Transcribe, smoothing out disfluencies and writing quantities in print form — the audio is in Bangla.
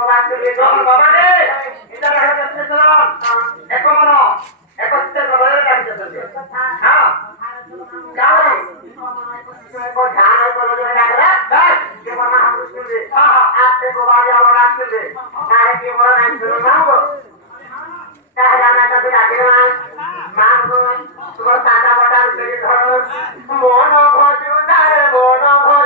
বাবা রে এটা দেখা যাচ্ছে চলন এখন মনো একত্রে গলার কাছে চলবে হ্যাঁ যাও को ध्यान है बोलो जो है ना बस के मना हम उसके लिए आप पे को बार जाओ रात के लिए ना है कि वो ना सुनो ना वो